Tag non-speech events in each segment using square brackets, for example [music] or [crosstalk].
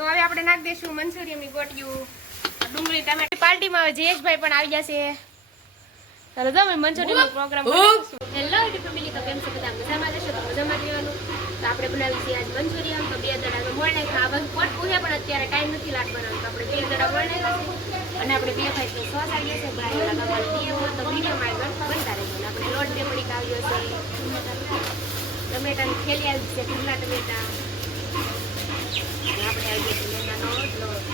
તો હવે આપણે નાખી દઈશું મંચુરિયમની ગોટિયું ડુંગળી ટામેટા. પાર્ટીમાં હવે જયેશભાઈ પણ આવી જશે ચાલો તો મંચુરિયનનો પ્રોગ્રામ હેલો ફેમિલી તો કેમ છો? બધા મજામાં જશો તો મજામાં રહેવાનું. તો આપણે બનાવી છીએ આજ મંચુરિયમ તો બે દડા મળે ખાવા આ પૂરે પણ અત્યારે ટાઈમ નથી લાગવાનો. તો આપણે બે દડા મળે અને આપણે બે ભાઈ તો સોસ આવી જશે ભાઈ લગાવવા દઈએ હોય તો વિડીયોમાં આગળ બનતા રહેજો. આપણે લોટ બે પડીક આવ્યો છે. ટમેટાની થેલી આવી છે. ઢીલા ટમેટા અને આપણે આવી જશે મેંદાનો લોટ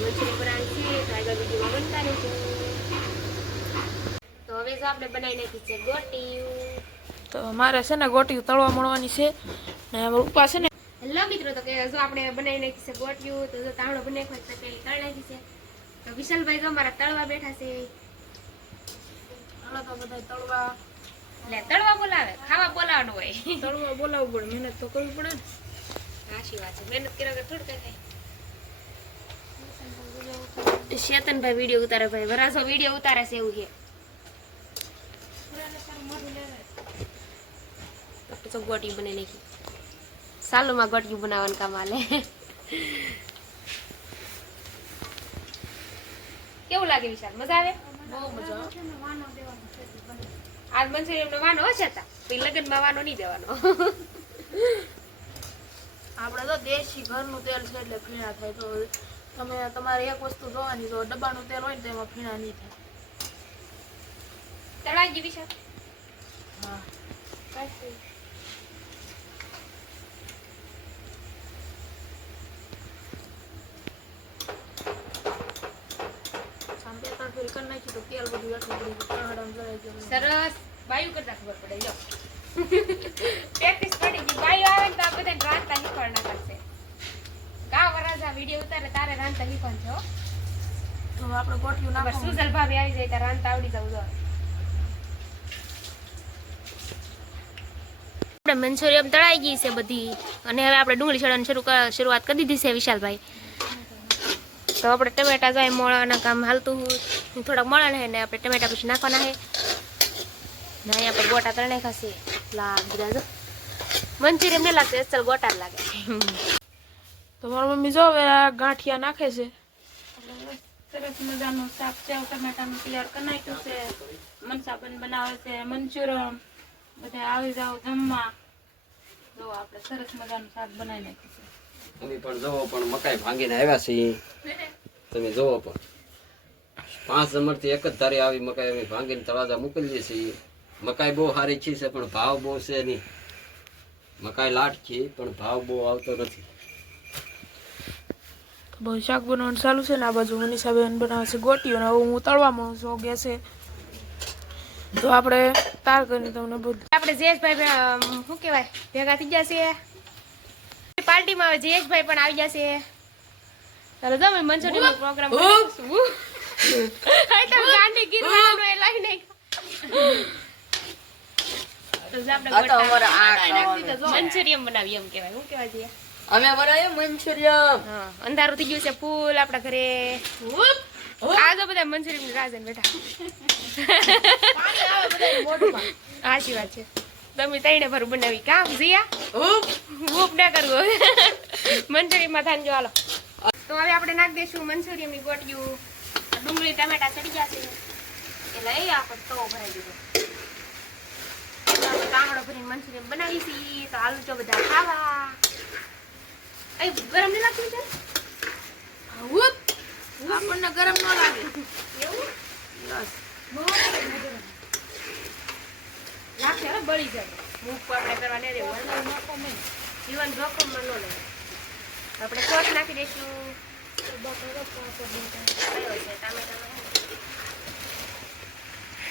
મંચુરિયન બનાવી છે તો આગળ વિડીયોમાં બનતા રહેજો તો હવે જો આપણે બનાવી નાખી છે ગોટી તો મારે છે ને ગોટિયું તળવા મળવાની છે. ને ઉપા છે ને હેલો મિત્રો તો કે જો આપણે બનાવી નાખી છે ગોટિયું તો જો તાવડો બને હોય તો પેલી તળ નાખી છે. તો વિશાલભાઈ તો મારા તળવા બેઠા છે. હાલો તો બધા તળવા. એટલે તળવા બોલાવે ખાવા બોલાવવાનું હોય. તળવા બોલાવવું પડે મહેનત તો કરવી પડે ને સાચી વાત છે મહેનત કર્યા વગર થોડું કઈ શેતનભાઈ વીડિયો ઉતારે ભાઈ વરાસો વીડિયો ઉતારે છે એવું છે. તો ગોટી બને નાખી સાલુમાં ગોટી બનાવવાનું કામ આલે. કેવું લાગે વિશાલ? મજા આવે? બહુ મજા આવે. આજ વાનો હશે તા. પછી લગ્નમાં વાનો નહીં દેવાનો. આપણે તો દેશી ઘરનું તેલ છે એટલે ફીણા થાય. તો તમે તમારે એક વસ્તુ જોવાની તો ડબ્બાનું તેલ હોય ને તો એમાં ફીણા નહીં થાય તળાજી વિશાલ હા સાંભળે ત્રણ ફેરી કરી નાખી તો તેલ બધું એટલું બધું કહાડામાં જળાઈ ગયું. સરસ. બાયુ કરતા ખબર પડે. લો પ્રેક્ટિસ [laughs] પડી ગઈ. બાયુ આવે ને તો આ બધાને રાંધતા શીખવાડ ના કરશે કા વરાજા વીડિયો ઉતારે તારે રાંધતા છે હો. હવે આપણે ગોઠિયું નાખવાનું સુજલ ભાભી આવી જાય ત્યારે રાંધતા આવડી જવું જોઈએ આપણે મંચુરિયમ તળાઈ ગઈ છે બધી. અને હવે આપણે ડુંગળી ચડવાની શરૂ શરૂઆત કરી દીધી છે વિશાલભાઈ. તો આપણે ટમેટા જાય મોળાના કામ હાલતું. થોડાક મળે ને આપણે ટમેટા પછી નાખવાના છે ને અહીંયા આપણે ગોટા ત્રણેય ખાશે લાગ બધા મંચુરિયમ નહીં લાગશે અસલ ગોટા જ લાગે. તો મારા મમ્મી જો હવે ગાંઠિયા નાખે છે. સરસ મજાનું શાક છે, ટમેટાનું તૈયાર કરી નાખ્યું છે. મનસાબન બનાવે છે મંચુરમ બધા આવી જાવ જમવા. જો આપણે સરસ મજાનું શાક બનાવી નાખ્યું છે. અમે પણ જોવો પણ મકાઈ ભાંગીને આવ્યા છીએ. તમે જોવો પણ. પાંચ નંબરથી એક જ ધારી આવી મકાઈ અમે ભાંગીને તળાજા મોકલીએ છીએ. મકાઈ બહુ સારી છે પણ ભાવ બહુ છે નહીં. મકાઈ લાટ છે પણ ભાવ બહુ આવતો નથી. બહુ શાક બનાવવાનું ચાલુ છે ને આ બાજુ મનીષાબેન બનાવે છે ગોટીઓ ને હવે હું તળવા મળું છું ગેસે તો આપણે તાર કરીને તમને બધું આપણે જયેશભાઈ શું કહેવાય ભેગા થઈ જશે પાર્ટીમાં હવે જયેશભાઈ પણ આવી જશે ચાલો જો પ્રોગ્રામ એ એમ શું છે અમે બનાવ્યું મંચુરિયમ. અંધારું થઈ ગયું છે ફૂલ આપણા ઘરે. આ જો બધા મંચુરિયમ રાજન બેઠા. સાચી વાત છે. તમે તઈને ભરું બનાવી. કામ જીયા? વૂપ ના કરવો મંચુરિયનમાં થાન જો હાલો. તો હવે આપણે નાખ દેશું મંચુરિયનની ગોટિયું ડુંગળી ટમેટા ચડી ગયા એટલે એ આપણે તો ભરાઈ દીધો કાંગડો ભરીને મંચુરિયન બનાવી છીએ. તો આલુ તો બધા ખાવા. એ ગરમ નહીં લાગતું છે? આપણને ગરમ ન લાગે એવું લાગશે હવે બળી જાય. મૂક આપણે કરવા નહીં રહેવું જીવન જોખમમાં ન લે આપણે સોસ નાખી દઈશું. કયો છે? ટામેટામાં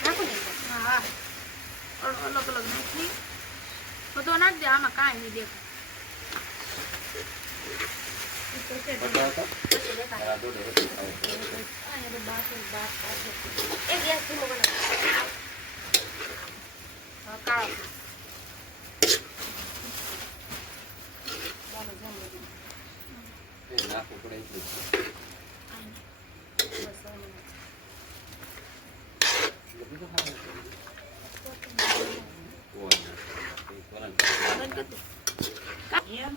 નાખું ને. હા. હા અલગ અલગ નાખી. બધો નાખ દે આમાં કાંઈ નહીં દેખાય. એક ગેસ Yeah.